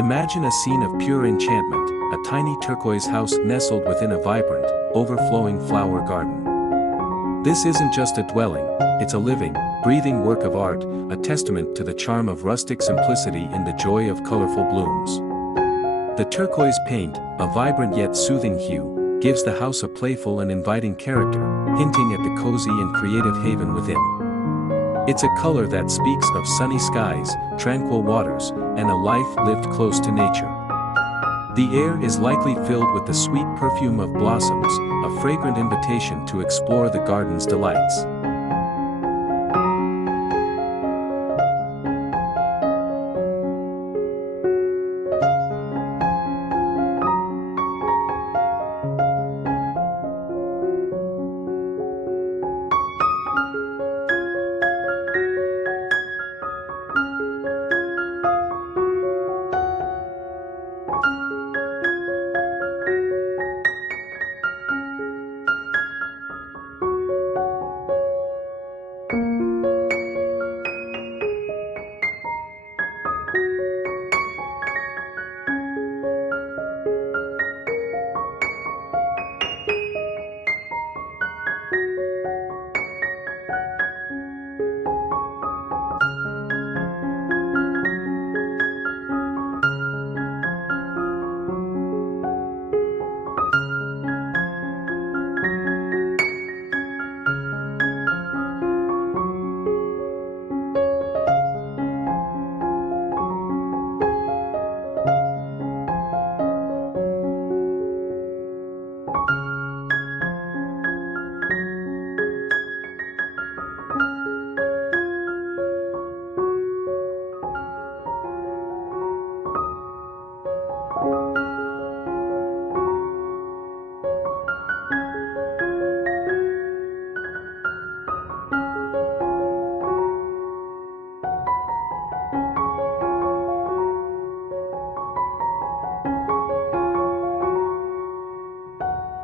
Imagine a scene of pure enchantment, a tiny turquoise house nestled within a vibrant, overflowing flower garden. This isn't just a dwelling, it's a living, breathing work of art, a testament to the charm of rustic simplicity and the joy of colorful blooms. The turquoise paint, a vibrant yet soothing hue, gives the house a playful and inviting character, hinting at the cozy and creative haven within. It's a color that speaks of sunny skies, tranquil waters, and a life lived close to nature. The air is likely filled with the sweet perfume of blossoms, a fragrant invitation to explore the garden's delights.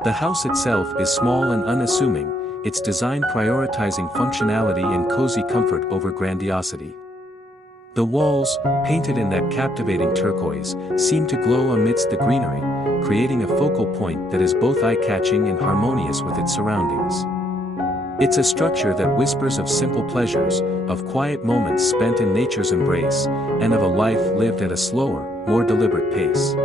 The house itself is small and unassuming, its design prioritizing functionality and cozy comfort over grandiosity. The walls, painted in that captivating turquoise, seem to glow amidst the greenery, creating a focal point that is both eye-catching and harmonious with its surroundings. It's a structure that whispers of simple pleasures, of quiet moments spent in nature's embrace, and of a life lived at a slower, more deliberate pace.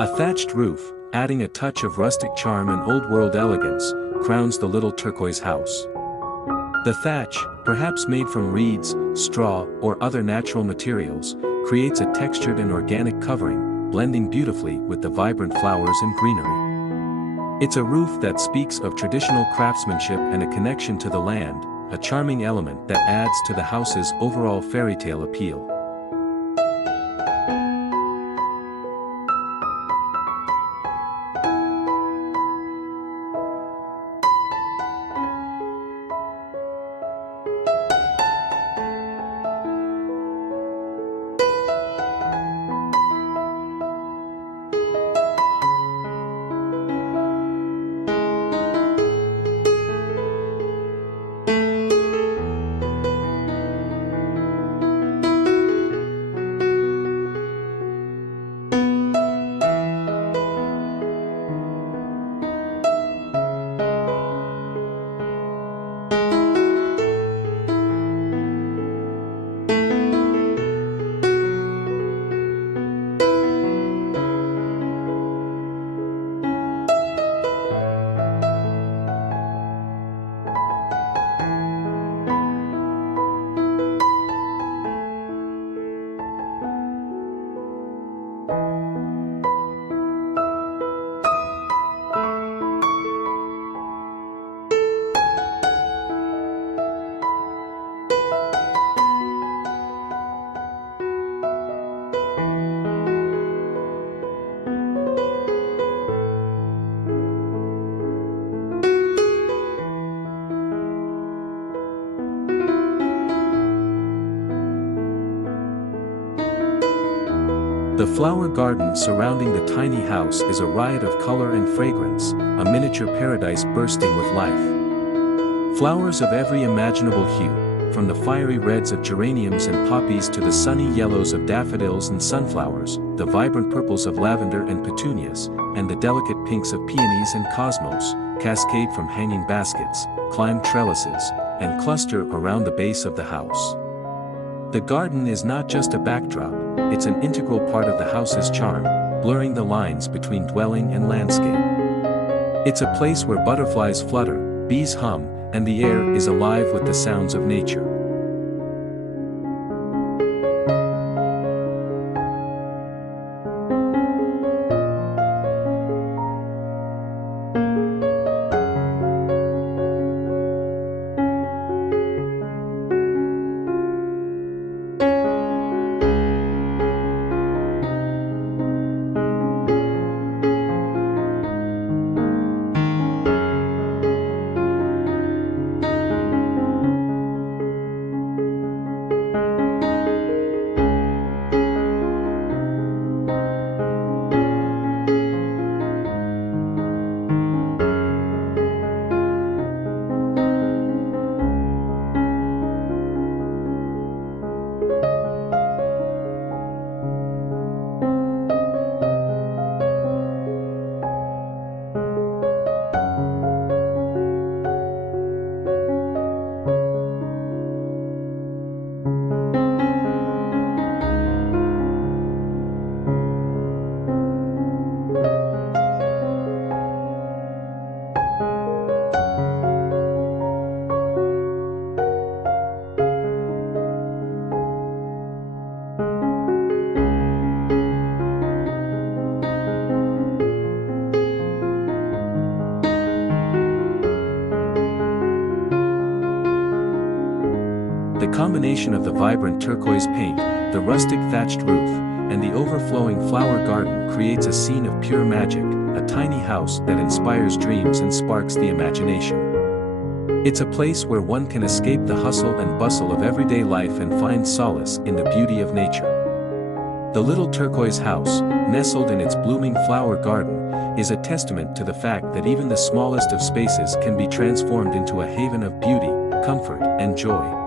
A thatched roof, adding a touch of rustic charm and old-world elegance, crowns the little turquoise house. The thatch, perhaps made from reeds, straw, or other natural materials, creates a textured and organic covering, blending beautifully with the vibrant flowers and greenery. It's a roof that speaks of traditional craftsmanship and a connection to the land, a charming element that adds to the house's overall fairy tale appeal. The flower garden surrounding the tiny house is a riot of color and fragrance, a miniature paradise bursting with life. Flowers of every imaginable hue, from the fiery reds of geraniums and poppies to the sunny yellows of daffodils and sunflowers, the vibrant purples of lavender and petunias, and the delicate pinks of peonies and cosmos, cascade from hanging baskets, climb trellises, and cluster around the base of the house. The garden is not just a backdrop, it's an integral part of the house's charm, blurring the lines between dwelling and landscape. It's a place where butterflies flutter, bees hum, and the air is alive with the sounds of nature. The combination of the vibrant turquoise paint, the rustic thatched roof, and the overflowing flower garden creates a scene of pure magic, a tiny house that inspires dreams and sparks the imagination. It's a place where one can escape the hustle and bustle of everyday life and find solace in the beauty of nature. The little turquoise house, nestled in its blooming flower garden, is a testament to the fact that even the smallest of spaces can be transformed into a haven of beauty, comfort, and joy.